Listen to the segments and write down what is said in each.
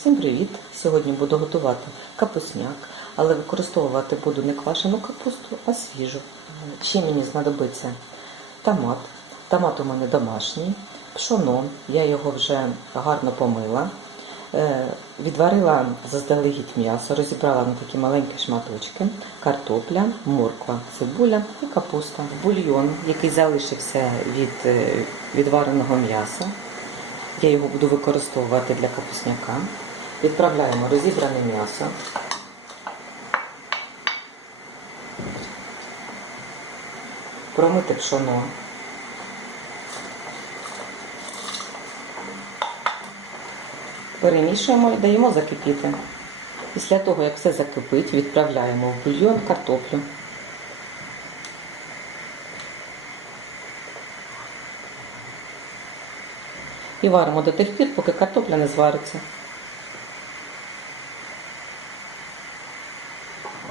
Всім привіт! Сьогодні буду готувати капусняк, але використовувати буду не квашену капусту, а свіжу. Ще мені знадобиться томат. Томат у мене домашній, пшоно, я його вже гарно помила. Е, Відварила заздалегідь м'ясо, розібрала на такі маленькі шматочки, картопля, морква, цибуля і капуста. Бульйон, який залишився від е, відвареного м'яса. Я його буду використовувати для капусняка. Відправляємо розібране м'ясо. Промити пшоно. Перемішуємо і даємо закипіти. Після того, як все закипить, відправляємо в бульйон картоплю. І варимо до тих пір, поки картопля не звариться.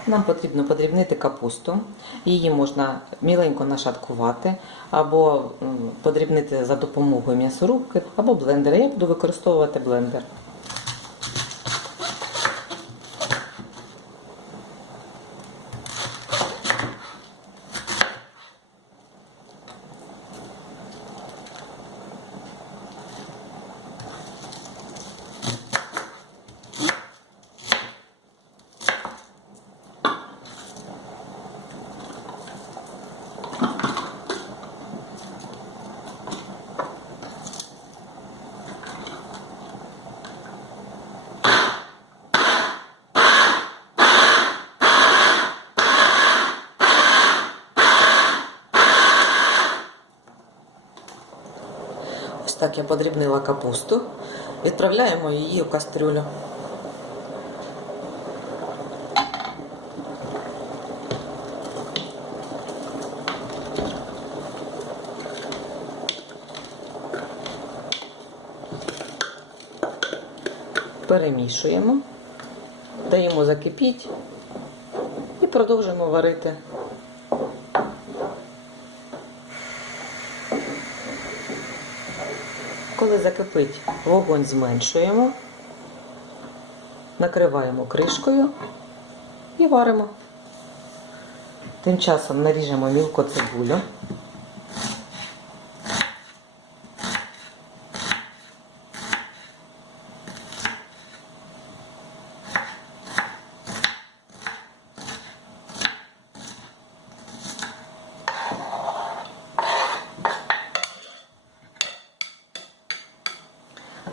Нам потрібно подрібнити капусту. Її можна міленько нашаткувати, або подрібнити за допомогою м'ясорубки, або блендера. Я буду використовувати блендер. Так я подрібнила капусту. Відправляємо її у кастрюлю. Перемішуємо, даємо закипіть і продовжуємо варити. Коли закипить, вогонь зменшуємо, накриваємо кришкою і варимо. Тим часом наріжемо мілко цибулю.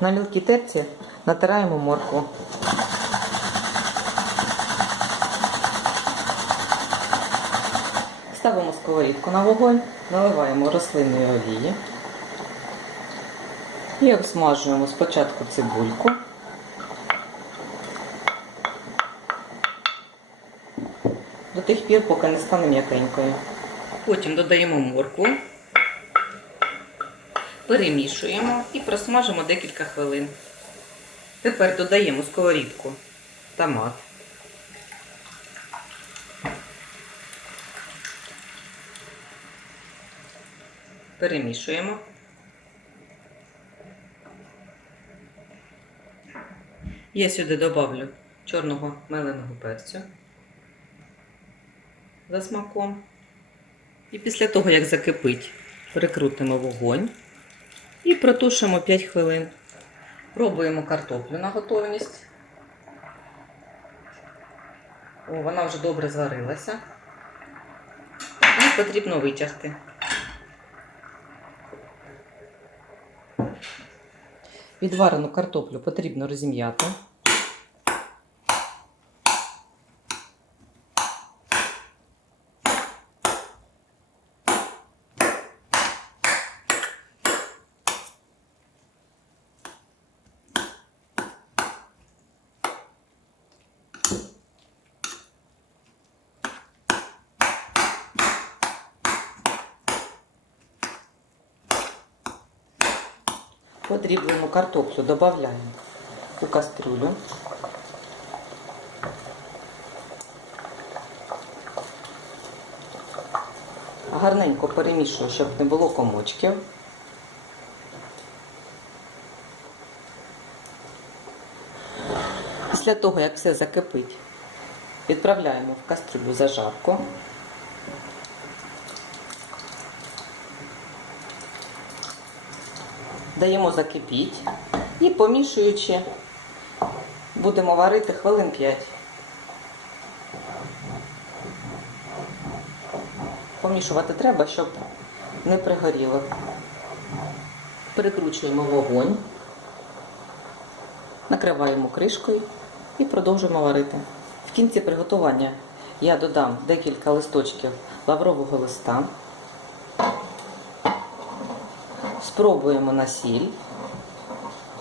На мілкій терці натираємо моркву. Ставимо сковорідку на вогонь, наливаємо рослинної олії і обсмажуємо спочатку цибульку. До тих пір, поки не стане м'якенькою. Потім додаємо моркву, перемішуємо і просмажимо декілька хвилин. Тепер додаємо сковорідку томат. Перемішуємо. Я сюди добавлю чорного меленого перцю за смаком. І після того, як закипить, прикрутимо вогонь і протушимо 5 хвилин. Пробуємо картоплю на готовність. О, вона вже добре зварилася. І потрібно витягти. Відварену картоплю потрібно розім'яти. Подріблену картоплю додаємо у кастрюлю. Гарненько перемішую, щоб не було комочків. Після того, як все закипить, відправляємо в кастрюлю зажарку. Даємо закипіть і помішуючи, будемо варити хвилин 5. Помішувати треба, щоб не пригоріло. Перекручуємо вогонь, накриваємо кришкою і продовжуємо варити. В кінці приготування я додам декілька листочків лаврового листа. Спробуємо на сіль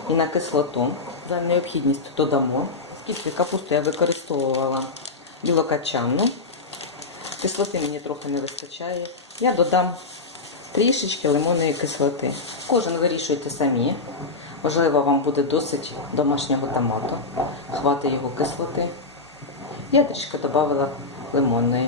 і на кислоту. За необхідністю додамо. Скільки капусту я використовувала білокачанну. Кислоти мені трохи не вистачає. Я додам трішечки лимонної кислоти. Кожен вирішуйте самі. Можливо, вам буде досить домашнього томату. Хватить його кислоти. Я трішки додала лимонної.